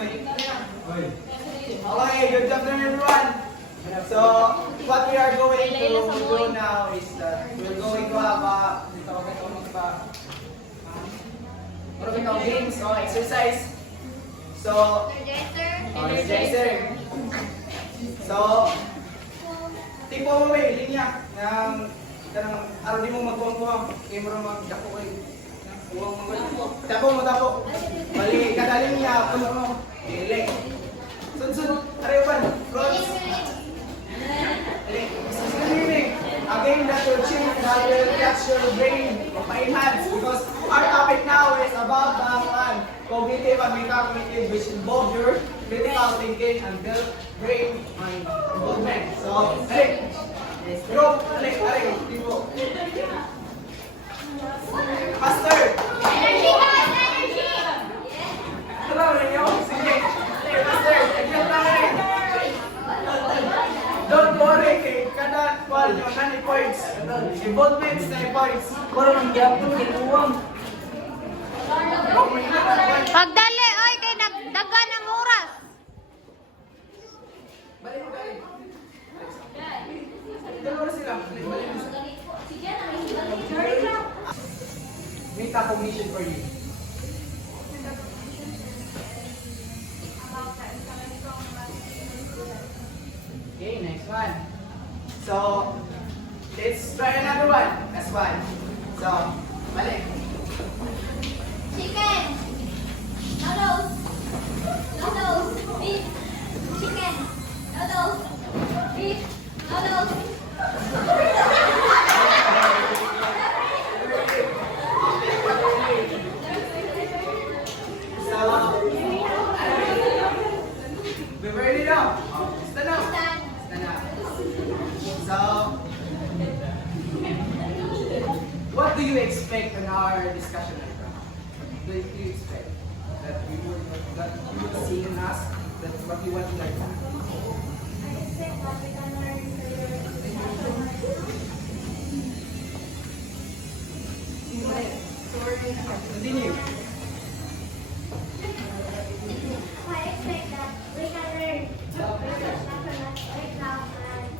Okay, good afternoon everyone. So, what we are going to do now is that we're going to have games or exercise. So, Energizer. So, tipo mo may linya ng araw di mo magbuang-buang, kaya mo magdako kayo. Tapo mo. Bali, kadaling niya, puno mo. Leg. Sunod, arewan, fronts. Again, that will change, that will catch your brain, ma-enhance. Because our topic now is about cognitive and metacognitive, which involve your critical thinking and brain involvement. So, group, tipo. Faster! Energy! Hello, Leo. Sige. Faster. Don't worry, kada kuan yung nani points. Involvements na points. Kung ang gyapon kinuwang. Pagdali, oy, kay nagdaga ng oras. Balik mo kayo. Dalawa sila. Metacognition for you. Okay, next one. So, let's try another one. Next one. So, balik. Chicken. Noodles. Beef. Chicken. Noodles. Beef. Noodles. We're ready now. Stand up. Stand up. So, what do you expect in our discussion right now? What do you expect? That you would see in us? That what you want to learn? Continue. I expect that we can learn mathematics right now, and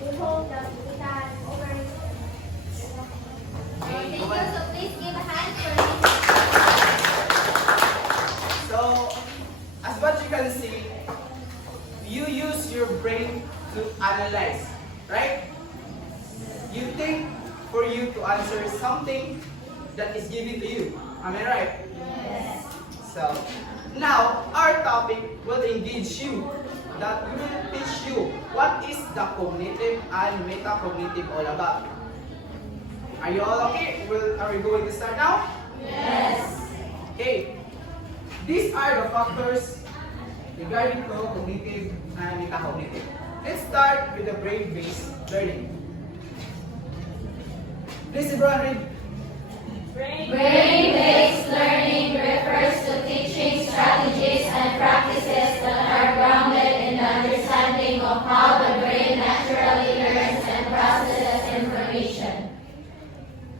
we hope that we can overcome. Thank you. So please give a hand for me. So, as what you can see, you use your brain to analyze, right? You think for you to answer something that is given to you. Am I right? Yes. So, now our topic will engage you. That we will teach you what is the cognitive and metacognitive all about. Are you all okay? Are we going to start now? Yes. Okay. These are the factors regarding to cognitive and metacognitive. Let's start with the brain-based learning. Please, everyone read. Brain-based learning refers to teaching strategies and practices that are grounded in the understanding of how the brain naturally learns and processes information.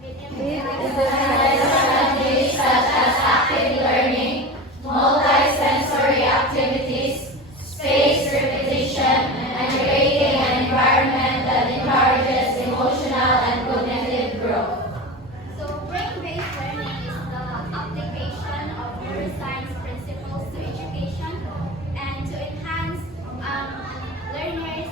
It implements strategies such as active learning, multi-sensory activities, spaced repetition, and creating an environment that encourages emotional and cognitive growth. So, brain-based learning is the application of neuroscience principles to education and to enhance learners'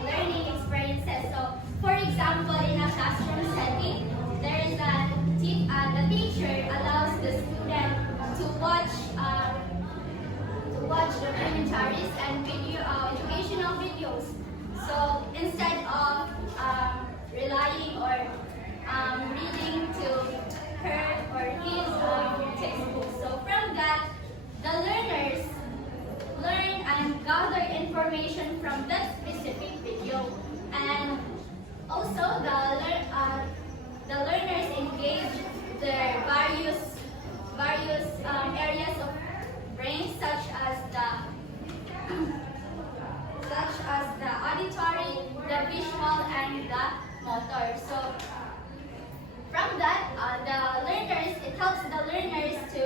learning experiences. So, for example, in a classroom setting, there is the teacher allows the student to watch documentaries and educational videos. So, instead of relying or reading to her or his textbook. So from that, the learners learn and gather information from that specific video, and also the learners engage their various areas of brain, such as the auditory, the visual, and the motor. So from that, it helps the learners to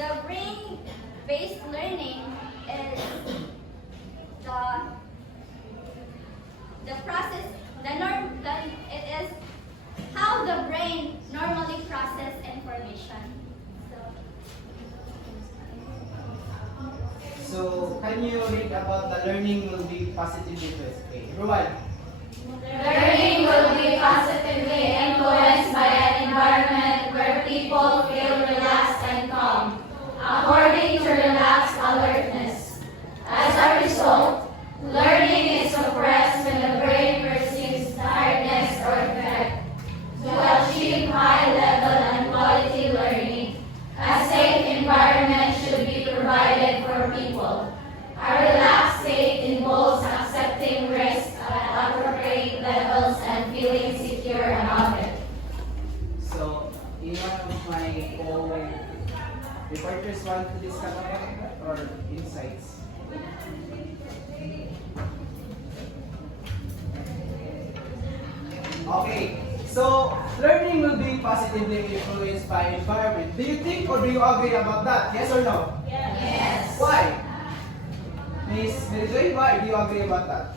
The brain-based learning is the process, it is how the brain normally process information. So, can you read about the learning will be positively influenced? Okay, everyone. Learning will be positively influenced by an environment where people feel relaxed and calm, according to relaxed alertness. As a result, learning is suppressed when the brain perceives tiredness or effect. To achieve high-level and quality learning, a safe environment should be provided for people. A relaxed state involves accepting risk at appropriate levels and feeling secure about it. So, in one of my co-reporters want to discuss about that or insights? Okay, so learning will be positively influenced by environment. Do you think or do you agree about that? Yes or no? Yes. Why? Miss Mary, why do you agree about that?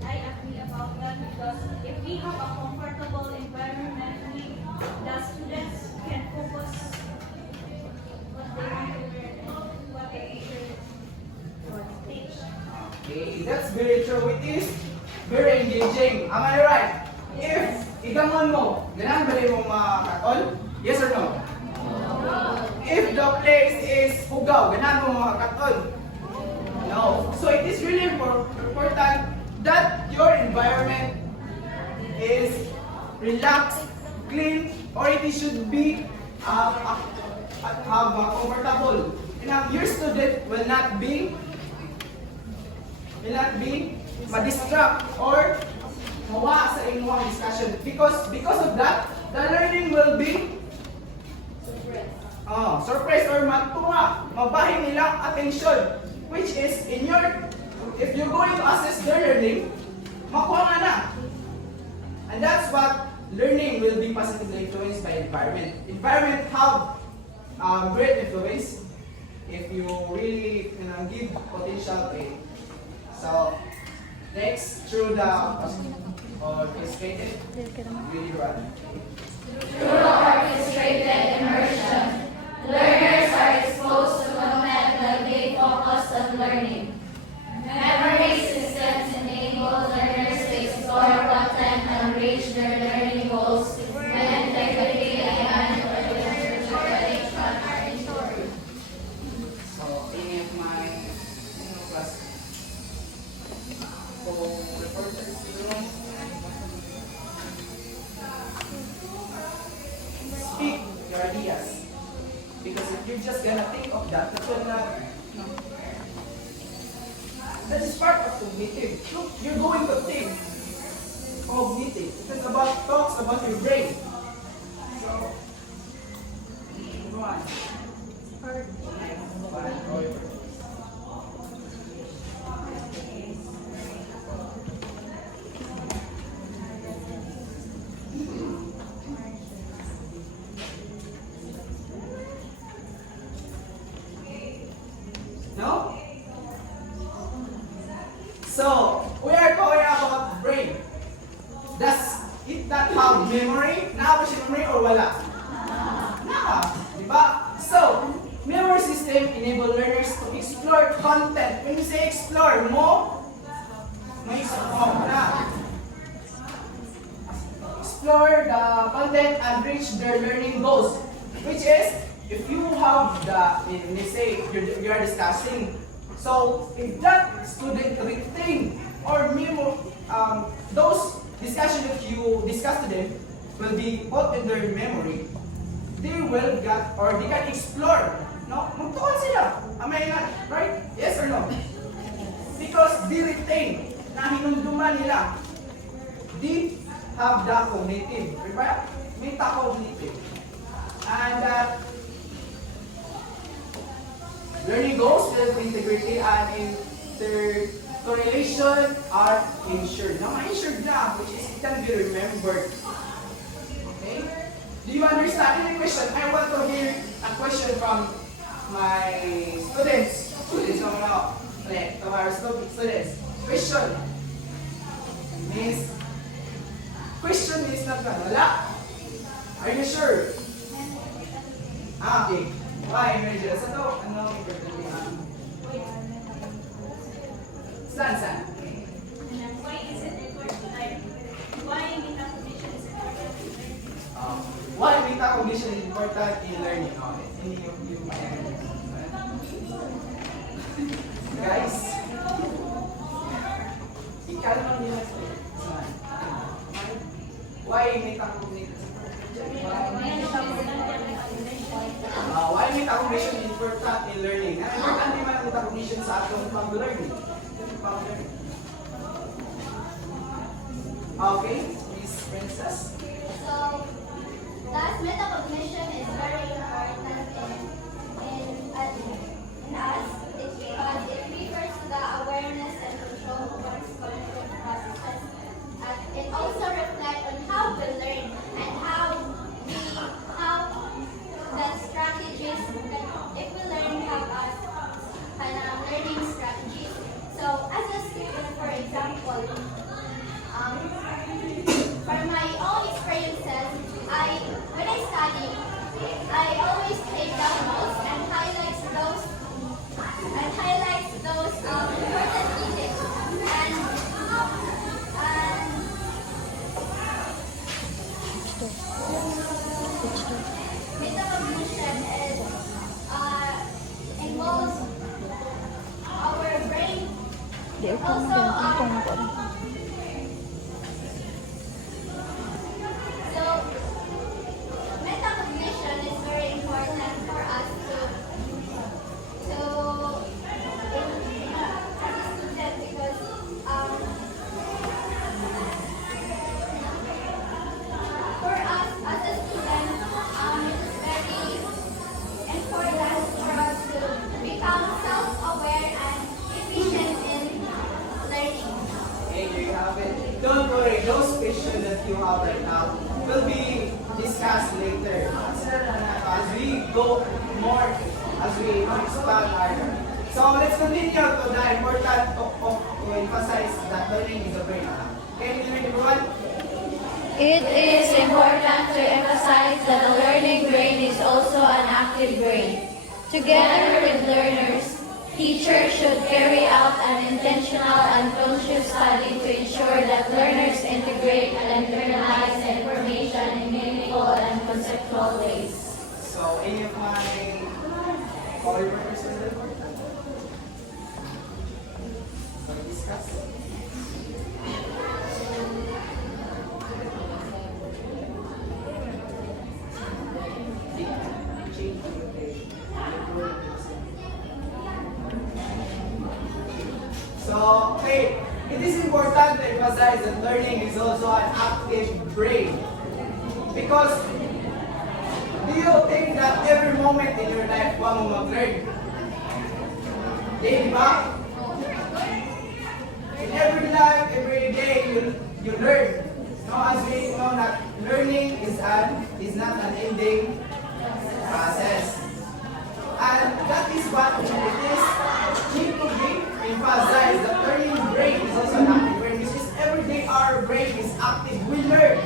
I agree about that because if we have a comfortable environment, the students can focus what they want to learn and what the teacher teach. Okay, that's very true. It is very engaging. Am I right? If igamon mo, ganahan ba rin mo makakatol? Yes or no? If the place is hugaw, ganahan mo makakatol? No. So it is really important that your environment is relaxed, clean, or it should be comfortable. And your student will not be ma-distract or mawa sa inyong discussion. Because of that, the learning will be surprise or matuwa, mabahin nilang attention, which is if you're going to assess their learning, makuha nga na. And that's what learning will be positively influenced by environment. Environment have great influence if you really give potential to it. So, next, through the orchestrated really run. Through orchestrated immersion, learners are exposed to content that they focus on learning. Memory systems enable learners to explore content and reach their learning goals when integrity and coordination are ensured. So, any of my class co-reporters in the room? Speak your ideas. Because if you're just gonna think of that will not, that is part of cognitive. Look, you're going to think cognitive. It's about talks about your brain. So, go on. No? So, we are talking about brain. Does it not have memory? Naa ba siya memory or wala? Naa. Diba? So, memory system enable learners to explore content. When you say explore, may explore na. Explore the content and reach their learning goals. Which is, if you have let's say, you are discussing, so if that student retain or those discussion that you discuss to them will be put in their memory, they will get or they can explore. No? Magtuon sila. Am I not right? Yes or no? Because they retain na hinumduman nila. They have the cognitive. Diba? Metacognitive. And learning goals, integrity, and intercorrelation are ensured. Now, ma-ensured na, which is it can be remembered. Okay? Do Do you understand any question? I want to hear a question from my students. Students naman ako. To our students. Question. Miss. Question is not gonna. Wala? Are you sure? Okay. Why? Medyo. Sa to, ano? Saan? And then why is it important? Like, why meta cognition is important in learning? Why metacognition is important in learning? Okay. Hindi yung guys, ikalma niyo na ito. Why metacognition? Why metacognition is important in learning? Important naman ang metacognition sa atong pag-learning. Okay, Miss Princess. So, thus metacognition is very important in us. It's because it refers to the awareness and control of one's cognitive processes. And it also reflects on how we learn and how the strategies that if we learn help us kind of learning strategies. So, as a student, for example, from my own experiences, when I study, I always take down notes and highlight those important details. And metacognition involves our brain. Also, so, metacognition is very important for us to as a student because for us as a student, it's very important for us to become self-aware and efficient in learning. Okay, there you have it. Don't worry, those questions that you have right now will be discussed later. As we go more, as we expand harder. So let's continue to the important to emphasize that learning is a brain. Can you hear everyone? It is important to emphasize that the learning brain is also an active brain. Together with learners, teachers should carry out an intentional and conscious study to ensure that learners integrate and internalize information in meaningful and conceptual ways. So any of my coworkers are important? So discuss. So, okay, it is important to emphasize that learning is also an active brain. Because, do you think that every moment in your life, wag mo mag-learn? Di ba? In every life, every day, you learn. So, as we know that learning is not an ending process. And that is what it is need to be emphasized. The learning brain is also an active brain, which is every day our brain is active. We learn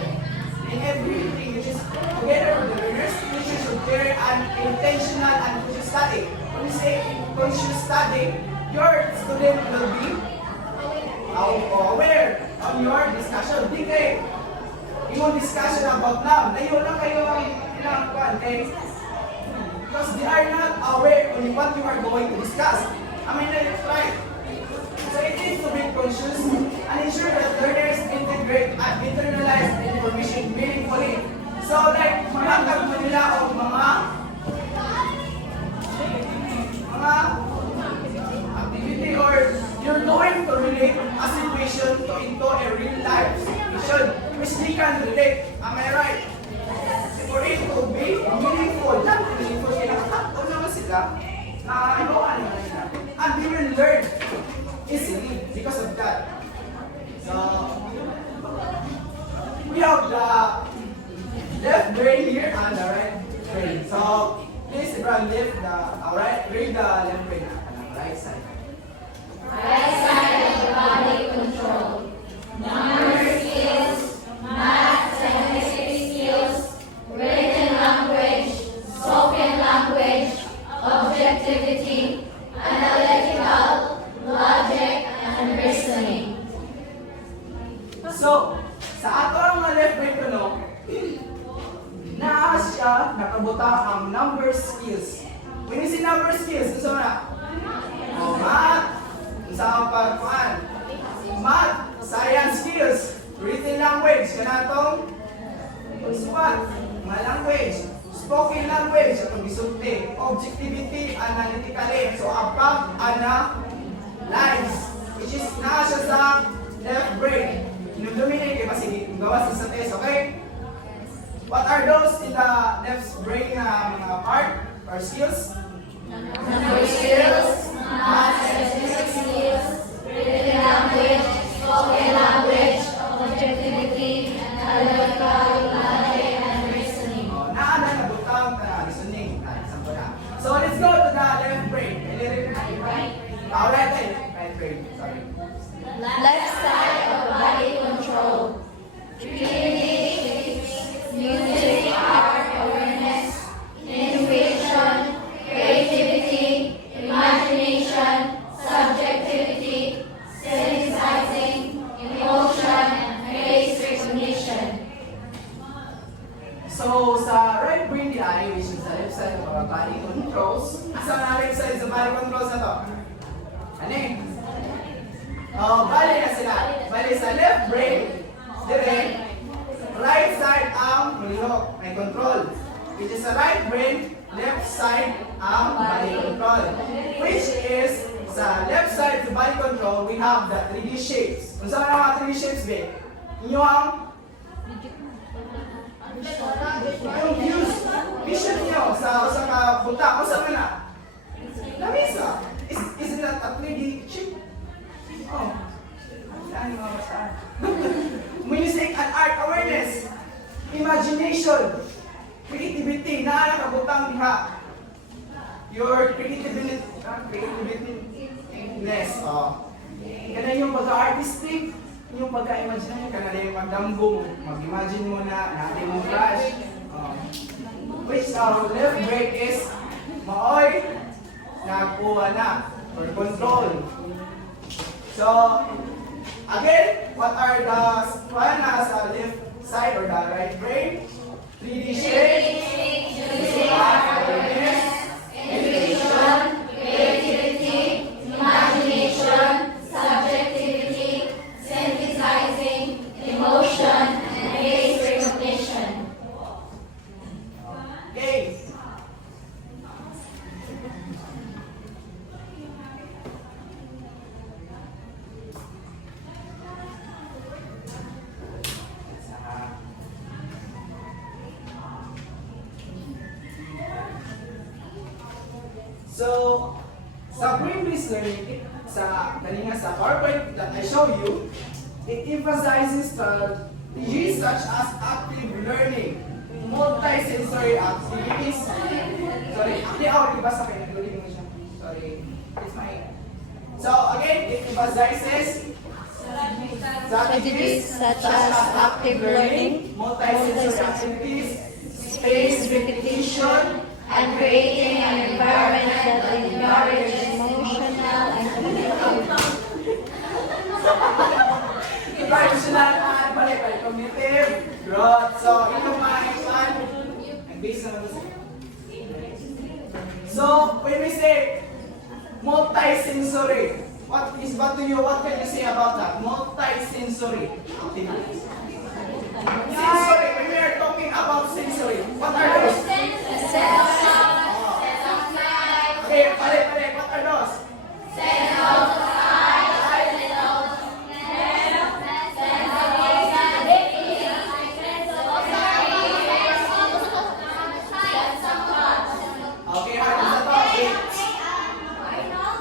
in everything, which is together with the learners, teachers should carry an intentional and conscious study. When you say conscious study, your student will be aware of your discussion. Di kayo, yung discussion about now, layo lang kayo ang ilang content. Because they are not aware of what you are going to discuss. I mean, that's right. So it needs to be conscious and ensure that learners integrate and internalize the information meaningfully. So like, mahatag mo nila o mga activity or you're going to relate a situation into a real life situation which they can relate. Am I right? For it to be meaningful, not meaningful sila. Kung naman sila, nakakagawa naman sila. And they will learn easily because of that. So, we have the left brain here and the right brain. So please everyone lift the read the left brain right side. Right side of the body control. Number skills, math, scientific skills, written language, spoken language, objectivity, analytical, logic, and reasoning. So, sa ato ang mga left brain ko no, naa siya nakabuta ang number skills. When you say number skills, gusto mo na? O, math, sa ang pagkuhan. Math, science skills, written language, kanatong pagsukat, mga language, spoken language, atong gisulti, objectivity, analytically, so above, analyze, which is naa siya sa left brain. Inumduminin kayo kasi gawas sa test, okay? What are those in the left brain na mga part or skills? Number skills, math, scientific skills, written language, spoken language, objectivity, analytical, logic, and reasoning. Oh, naana na butang listening. Sampo na. So let's go to the left brain. Right brain. Sorry. Left side of body control. Reading, music, art, awareness, intuition, creativity, imagination, subjectivity, synthesizing, emotion, and face recognition. So sa right brain di ay which is the left side of our body controls. Asa na left side sa body controls na to? Ano eh? Oh, bali na sila. Bali sa left brain, dire, right side ang mulihok, may control. Which is sa right brain, left side ang body control. Which is, sa left side sa body control, we have the 3D shapes. Kung saan ang mga 3D shapes, be? Inyo ang yung views, vision niyo sa kabuta. Kung saan na? Lamisa. Isn't that a 3D shape? Oh, saan yung mga saan? Music and art awareness, imagination, creativity, nakakabutang diha. Your creativity, creativeness. Oh. Kana yung pagka-artistic, yung pagka-imagine, kana yung magdambong, mag-imagine mo na, natin mo flash. Which our left brain is maoy, nakuha na, or control. So, again, what are the sa left side or the right brain? 3D shape, awareness, Intuition, creativity, imagination, subjectivity, synthesizing, emotion, and face recognition. okay. So, sa brain-based learning, kanina sa PowerPoint that I show you, it emphasizes strategies such as active learning, multi-sensory activities. Sorry, ibasa kayo, nag-loading mo siya. Sorry, it's my... So, again, it emphasizes strategies such as active learning, multi-sensory activities, spaced repetition, And creating an environment that encourages emotional and emotional and cognitive growth. So, ito mga ipan, based naman sa. So, when we say multi-sensory, what can you say about that? Multi-sensory activities. Sensory, when we are talking about sensory, what are those? Okay, pare, what are those? Okay, ano sa to? Ay, tulog.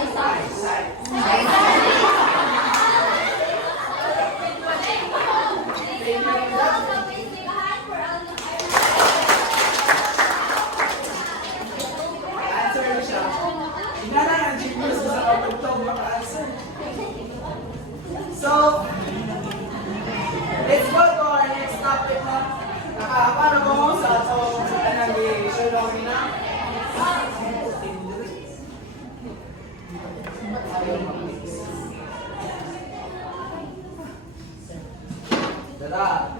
Answer mo siya. Tingnan na yung genius sa kapagtog maka-answer. So, let's go to our next topic na nakapano mo sa itong kanang i-showing na. Dada.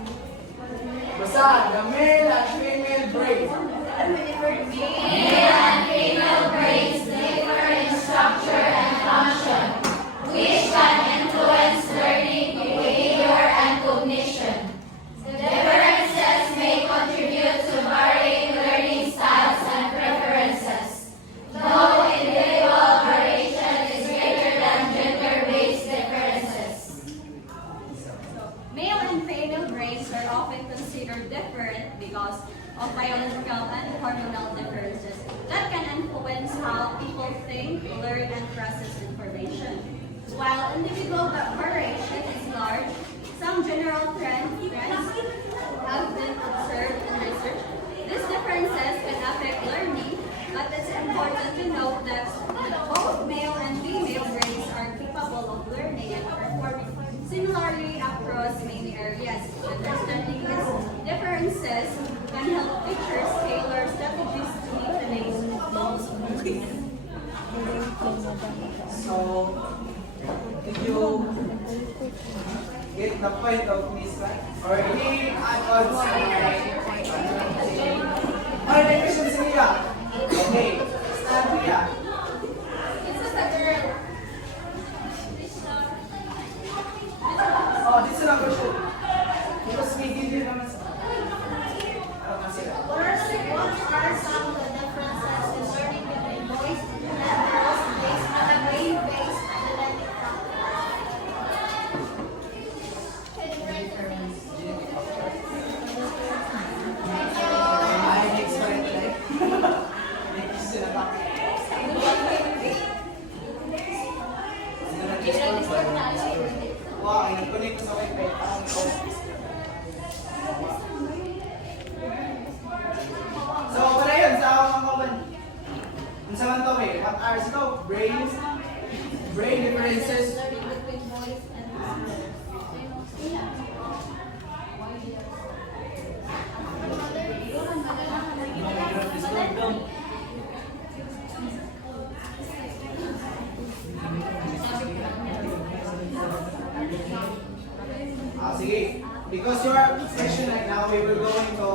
Basta, the male and female brain. Male and female brains differ in structure and function, which can influence learning, behavior, and cognition. The differences may contribute to varying learning styles and preferences, though individual variation is greater than gender-based differences. Male and female brains are often considered different because of biological and hormonal differences that can influence how people think, learn, and process information. While individual variation is large, some general trends have been observed in research. These differences can affect learning, but it's important to note that both male and female brains are capable of learning and performing similarly across many areas. Understanding these differences can help teachers tailor strategies to meet the needs of those students. So, did you get the point of this one? Or any add-ons? Ano na question sa niya? Okay, start niya. It's just a girl. Oh, this is a question. Because may hindi naman sa... Ano sila? What are some of the differences in learning between boys and girls based on a brain-based academic Ay, next one like. Next sila pa. Wow, nag-connect ko sa wifi. So, wala yun sa mga kawan. Ang sa man to eh, what are ito? Brain differences. learning between boys and girls. Sige. Because your session right now, we will go into...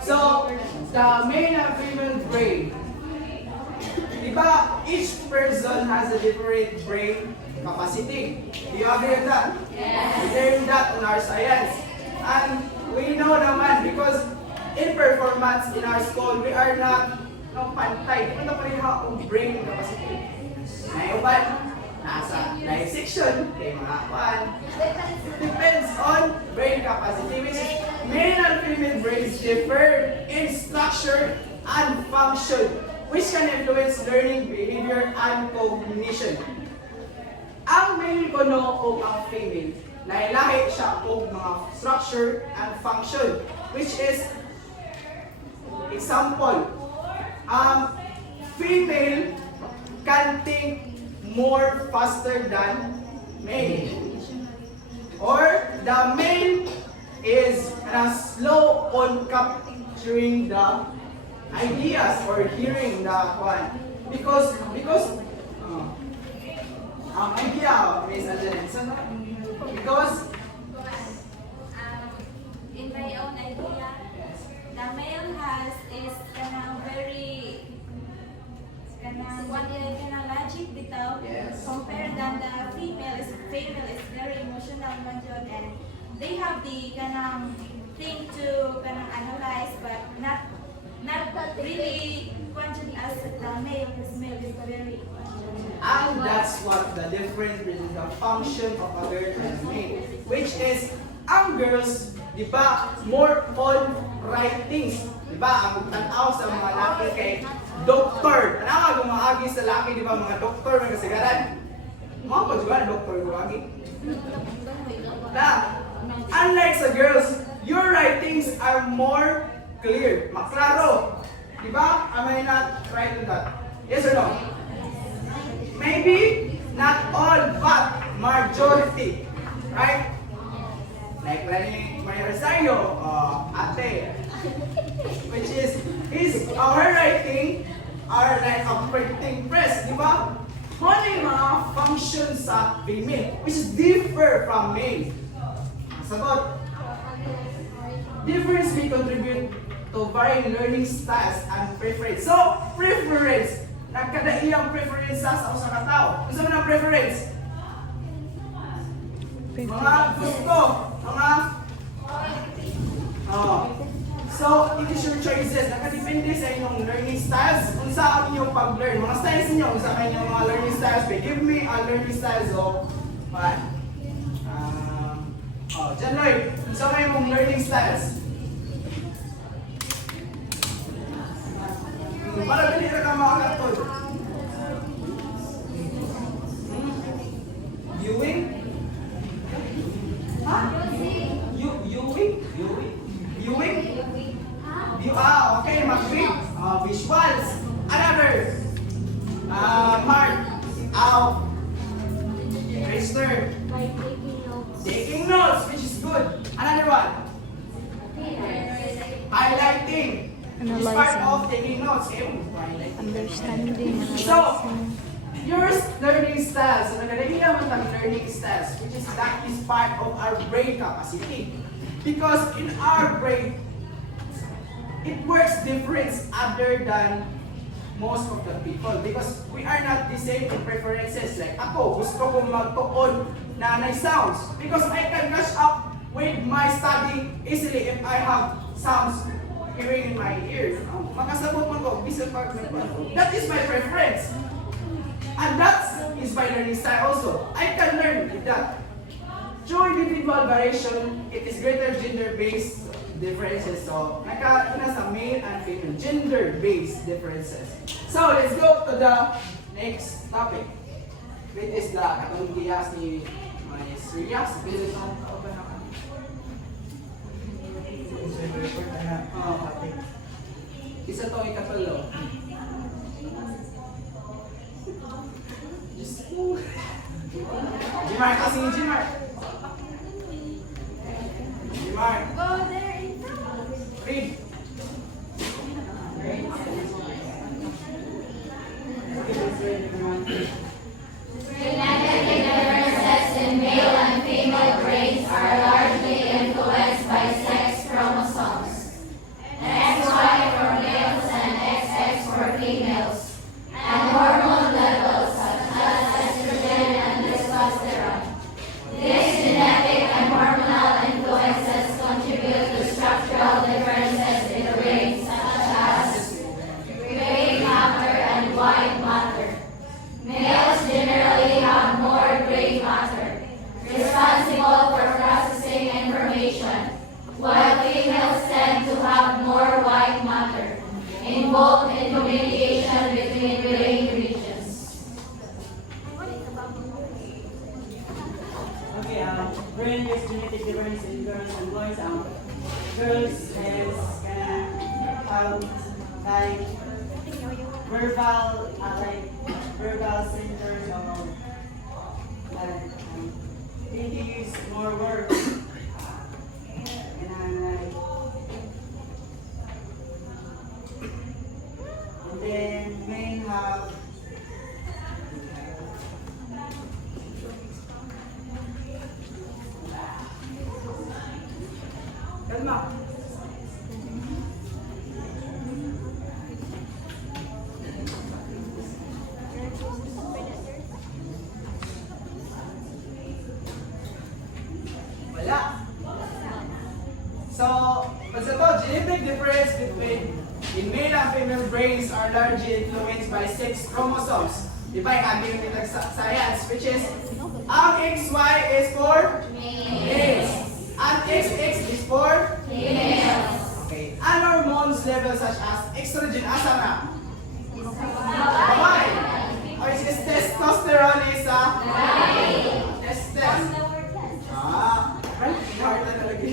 So, the male and female brain. Diba, each person has a different brain capacity. Do you agree with that? Yes. We learned that in our science. And we know naman because in performance in our school, we are not pantay. Di ba na pareha ang brain capacity? Naiuban, nasa life section, kay mga kuan. Depends on brain capacity, which is male and female brains differ in structure and function, which can influence learning, behavior, and cognition. Ang male kuno o ang female, nailahi siya og mga structure and function, which is example, female can think more faster than male. Or the male is slow on capturing the ideas or hearing the one. Because idea is because In my own idea, the male has is very logic bitaw. Yes. Compared than the female is very emotional man jud, and they have the thing to analyze but not really quantity as the male. This male is very and that's what the difference between the function of a girl and male, which is ang girls, di ba, more on right things. Diba? Ang tanaw sa mga laki kay doktor. Tanaw kung maagi sa laki, diba? Mga doktor, mga kasagaran. Mga pa juga doktor gumagi. Na, unlike sa girls, your writings are more clear, maklaro. Diba? Am I not right with that? Yes or no? Maybe not all, but majority. Right? Like my Rosario, ate, which is our writing are like a printing press, di ba? Only mga functions sa female, which is differ from male. Sagot. Difference may contribute to varying learning styles and preference. So, preference. Nagkadaiyang preference sa usa ka tao. Gusto mo ng preference? Mga gusto, mga so, it is your choices. Nakadepende sa inyong learning styles. Kung saan inyong pag-learn. Mga styles ninyo, kung saan inyong mga learning styles. Give me a learning styles of what? John Lloyd, kung saan inyong learning styles? Para dali na ka makakatod. Viewing? Ha? Viewing? Viewing? Okay, mag-read. Visuals. Another. Mark. Out. Register. By taking notes. Taking notes, which is good. Another one. Highlighting. Which is part of taking notes. Understanding. So, your learning styles, so nagkadahiya man tang learning styles, which is that is part of our brain capacity. Because in our brain, it works different other than most of the people. Because we are not the same in preferences. Like ako, gusto kong magtuon na sounds. Because I can catch up with my study easily if I have sounds hearing in my ears. Makasabot man ko, visual part man ko. That is my preference. And that is my learning style also. I can learn with that. Through individual variation, it is greater gender-based differences. So, nasa male and female gender-based differences. So, let's go to the next topic. Which is the katong giyas ni Ms. Rias. Isa to ikatulo. Jimar, kasi Jimar. Jimar. Go there in front. Read. Genetic differences in male and female brains are largely influenced by sex chromosomes. XY for males and XX for females. And hormone levels such as estrogen and testosterone. These genetic and hormonal influences contribute to structural differences in the brain such as gray matter and white matter. Males generally have more gray matter, responsible for processing information, while females tend to have more white matter, involved in communication between brain regions. Okay, brain is genetic difference in girls and boys. Girls is have like verbal centers of it is more work. And then men have Kalma. Wala. So, pag sa to, genetic difference between in male and female brains are largely influenced by sex chromosomes. Diba yung aming science, which is, ang XY is for males. And XX is for Females. okay. and hormones levels such as estrogen, asa na? Babae. Which is testosterone is a testes. Right? Hard na talaga.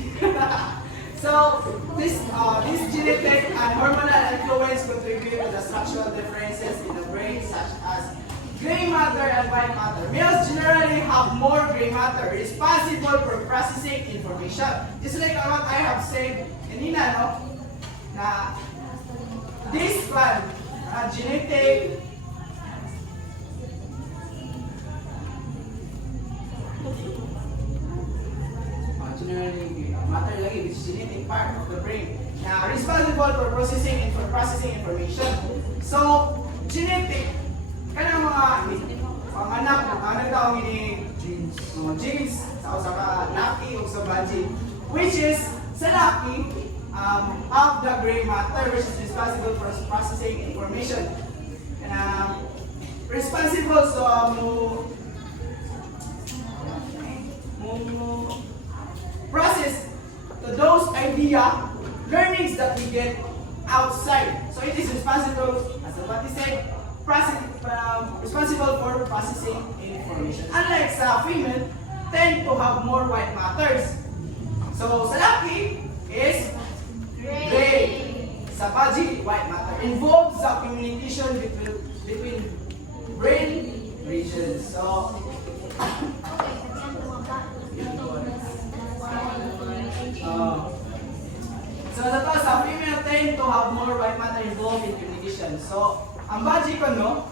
So, this genetic and hormonal influence contribute to the structural differences in the brain such as gray matter and white matter. Males generally have more gray matter responsible for processing information. Just like what I have said kanina, no? Na this one, genetic generally matter lagi, which is genetic part of the brain, na responsible for processing information. So, genetic, kanang mga panganak, ano tawag ini genes, sa ka laki o sa baji, which is sa laki, have the gray matter which is responsible for processing information. Responsible sa process to those learnings that we get outside. So it is responsible, as what he said, responsible for processing information. Unlike sa female, tend to have more white matters. So sa laki is gray. Sa baji, white matter. Involves the communication between brain regions. So sa female tend to have more white matter involved in communication. So, ang baji ko, no,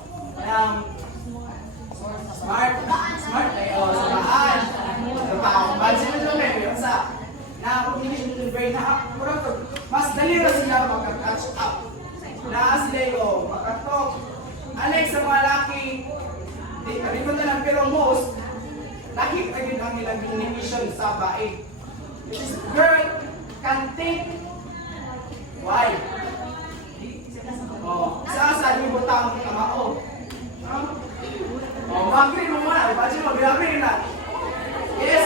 smart ay samaan. Ang baji mo dyan, may sa communication between brain na mas dali na sila magka-catch up. Na sila yung magka-talk. Unlike sa mga laki, di ko na lang, pero most, laki agad ang ilang communication sa bae. Which is girl can think why? Sa di butang kamao. Mag-agree mo muna. Ba't siya mag-agree na? Yes?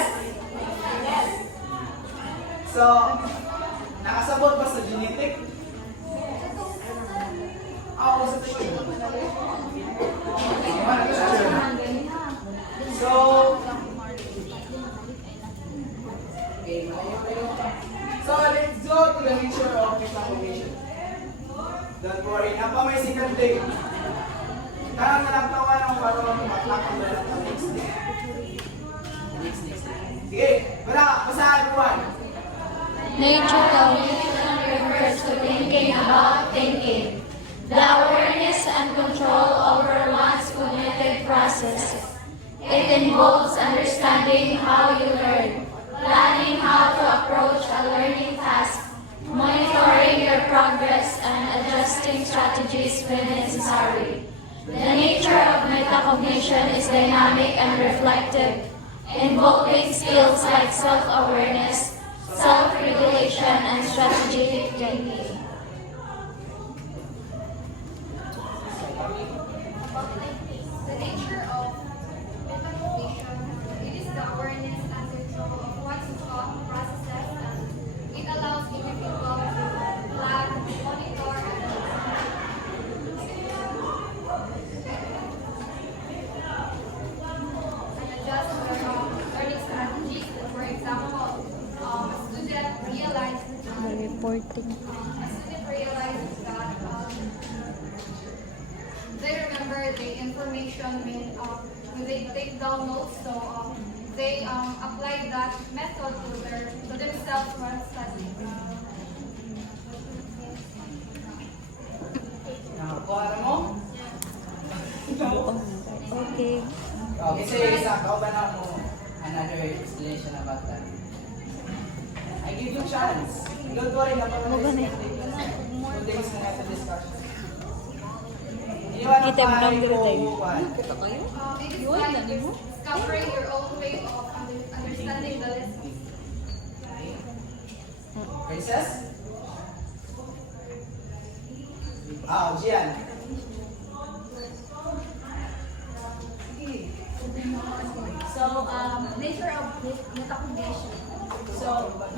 So, nakasabot ba sa genetic? Ako sa tingin. So, so let's go to the nature of metabolism. Don't worry, may second day. Karang nalagtawan ng parang matlakang na lang next day. Sige, basahan mo. Nature of refers to thinking about thinking. The awareness and control over one's cognitive process. It involves understanding how you learn, planning how to approach a learning task, monitoring your progress, and adjusting strategies when necessary. The nature of metacognition is dynamic and reflective, involving skills like self-awareness, self-regulation, and strategic thinking. The nature of metacognition, it is the awareness and control of what's thought processes, and it allows individuals to plan, monitor, and adjust their learning strategies. For example, a student realizes that they remember the information when they take down notes, so they apply that method to themselves while studying. Nakakuha mo? Okay. Okay, so isa, kauban mo another explanation about that. I give you chance. Don't worry, napag-2 days na natin discussion. Kita mo lang dito tayo. It is like discovering your own way of understanding the lesson. Princess? Gian. So, nature of metacognition. So,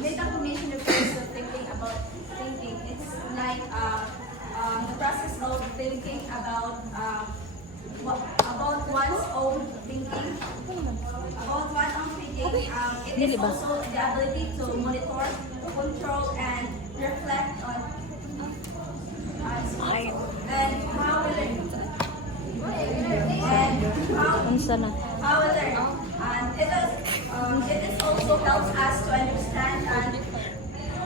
metacognition refers to thinking about about thinking. It's like the process of thinking about one's own thinking. About one's own thinking, it is also the ability to monitor, control, and reflect on and how we learn. Unsa na? How we learn. And it is also helps us to understand and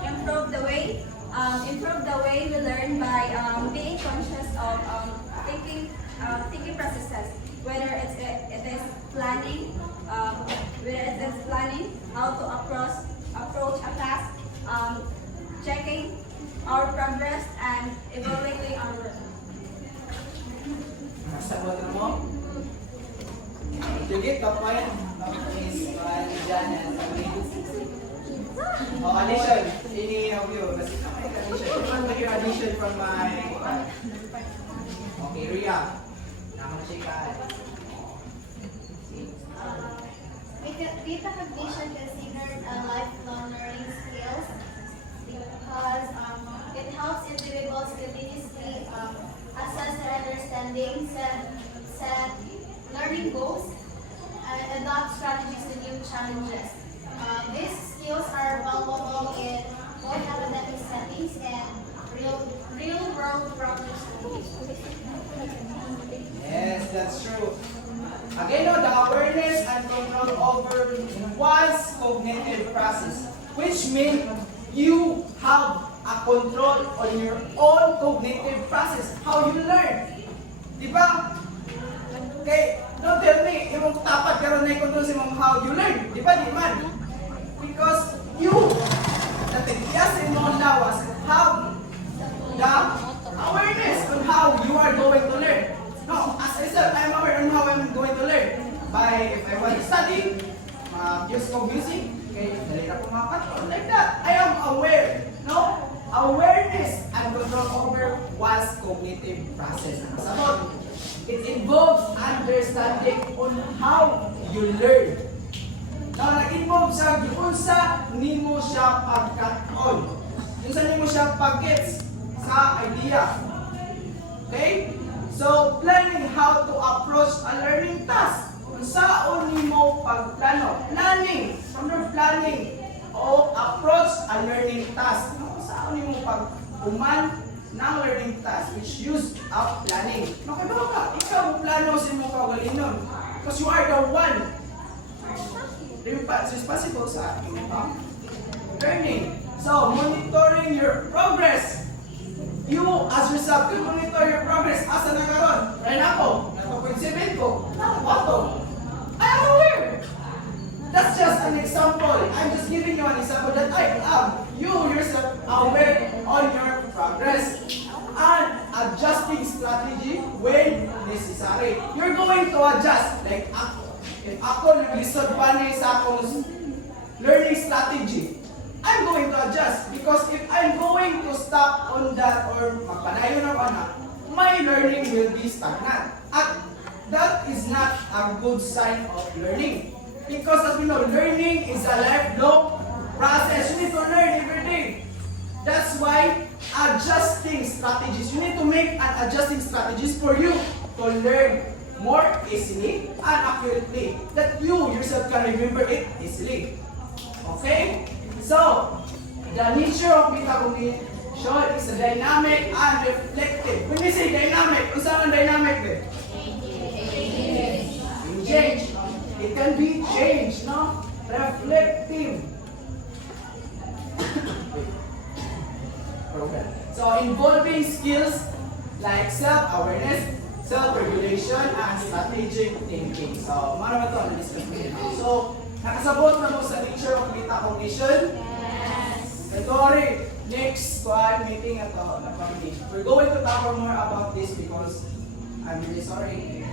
improve the way we learn by being conscious of thinking processes. Whether it is planning, how to approach a task, checking our progress, and evaluating our work. Nasagot na mo? You get the point of this dyan yan. Oh, addition. Any of you? Kasi addition. If you want to hear addition from my... Okay, Ria. Naman-chika. Metacognition considered a lifelong learning skills because it helps individuals continuously assess their understanding, set learning goals, and adopt strategies to new challenges. These skills are valuable in both academic settings and real-world problem solving. Yes, that's true. Again, the awareness and control over one's cognitive process, which means you have a control on your own cognitive process, how you learn. Diba? Okay, don't tell me, yung tapat karon na i-control sa mong how you learn. Diba, di man? Because you, natitias in mga lawas, have the awareness on how you are going to learn. No, as I said, I'm aware on how I'm going to learn. By, if I want to study, use of music, okay, dali na po mga pattern, like that. I am aware, no? Awareness and control over one's cognitive process. Sabot, it involves understanding on how you learn. Now, nag-involve sa giunsa nimo siya pagkat-on. Yung sa nimo siya pag-gets sa idea. Okay? So, planning how to approach a learning task. Kung saan nimo pagplano. Planning. Under planning o approach a learning task. Kung saan nimo pag-uman ng learning task which use of planning. Makagawa ka. Ikaw mo plano sa imo kagalinon. Because you are the one responsible sa learning. So, monitoring your progress. You, as yourself, you monitor your progress. Asa na karon? Right ako, na 2.7 ko. Nakapatong. I am aware. That's just an example. I'm just giving you an example that I am. You yourself aware on your progress. And adjusting strategy when necessary. You're going to adjust. Like ako. If ako nag-lisod pa na sa akong learning strategy, I'm going to adjust because if I'm going to stop on that or magpanayon na na, my learning will be stagnant. At that is not a good sign of learning. Because as we know, learning is a lifelong process. You need to learn every day. That's why adjusting strategies, you need to make an adjusting strategies for you to learn more easily and accurately. That you yourself can remember it easily. Okay? So, the nature of metacognition is a dynamic and reflective. When we say dynamic, kung saan ang dynamic din? Change. It can be changed, no? Reflective. So, involving skills like self-awareness, self-regulation, and strategic thinking. So, marami ito ang discuss natin. So, nakasabot na mo sa nature of metacognition? Yes. Don't worry, next squad meeting at na pamilya. We're going to talk more about this because I'm really sorry.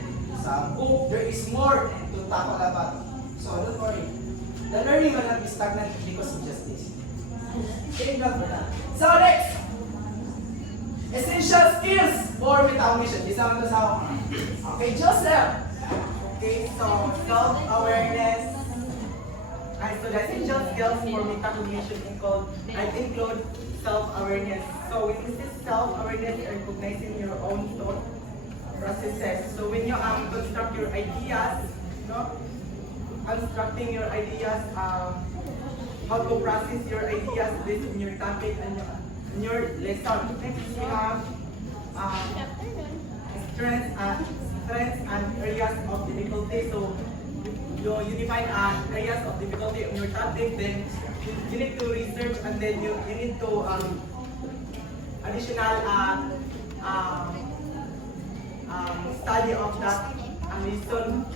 Sa book, there is more to tackle about. So don't worry. The learning will not be stagnant because of just this. Okay, enough for that. So next, essential skills for metacognition. Isa mo ito sa ako. Okay, Joseph. Okay, so self-awareness, So the essential skills for metacognition include self-awareness. So when this is self-awareness, you're recognizing your own thought processes. So when you construct your ideas, no, constructing your ideas, how to process your ideas based on your topic and your lesson. Next we have strengths and areas of difficulty. So you define areas of difficulty on your topic, then you need to research, and then you need to additional study of that lesson.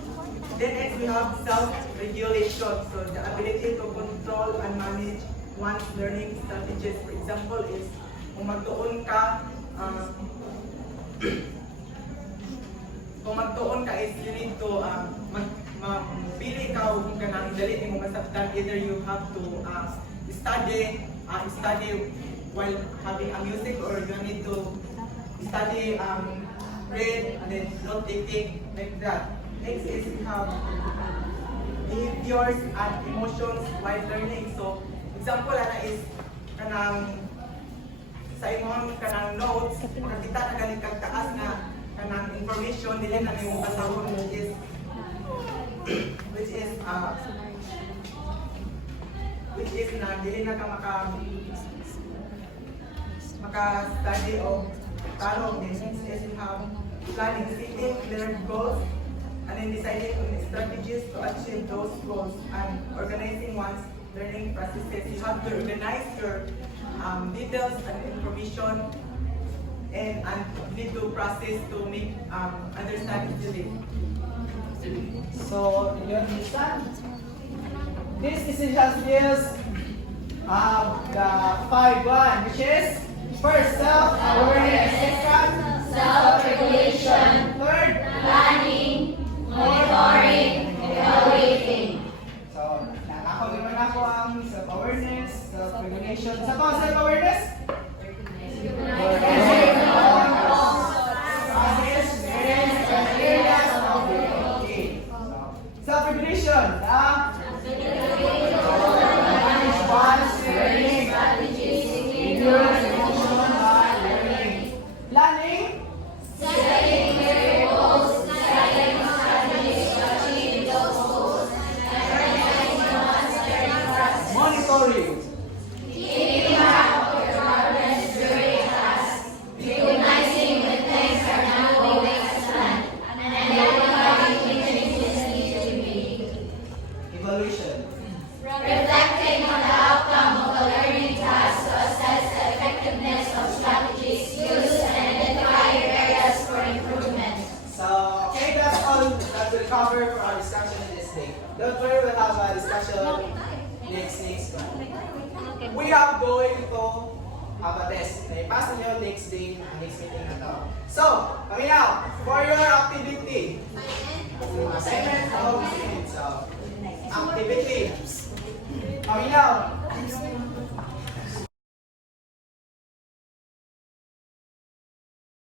Then next we have self-regulation, so the ability to control and manage one's learning strategies. For example is, kung magtuon ka is you need to pili ka kung kanang dali mo masabtan. Either you have to study while having a music, or you need to study, read, and then note taking, like that. Next is we have behaviors and emotions while learning. So example is kanang sa imong kanang notes, makakita na galing kag taas nga kanang information dili na nimo basahon, which is na dili na ka maka-study o tarong. Next is we have planning, setting clear goals, and then deciding on strategies to achieve those goals, and organizing one's learning processes. You have to organize your details and information, and need to process to make understand easily. So, you understand? These essential skills have the 5 which is first, self-awareness. Second, Self-regulation, third, planning, monitoring, evaluating. so, nakako naman ako ang self-awareness, self-regulation. Sa pa, self-awareness? Self-regulation. Manage one's learning strategies, behaviors, emotion, and learning. Planning. Setting clear goals, setting strategies to achieve those goals, and organizing one's learning process. Monitoring. Keeping track of your progress during class, recognizing when things are not going as planned, and identifying when changes need to be made. Evaluation. Reflecting on the outcome of the learning task to assess the effectiveness of strategies used and identify areas for improvement. So, okay, that's all that we'll cover for our discussion this day. Don't worry, we'll have a discussion next month. We are going to have a test. Na-pass nyo next day, next meeting na to. So, kami now, for your activity. Assignment of so, activity. Kami now,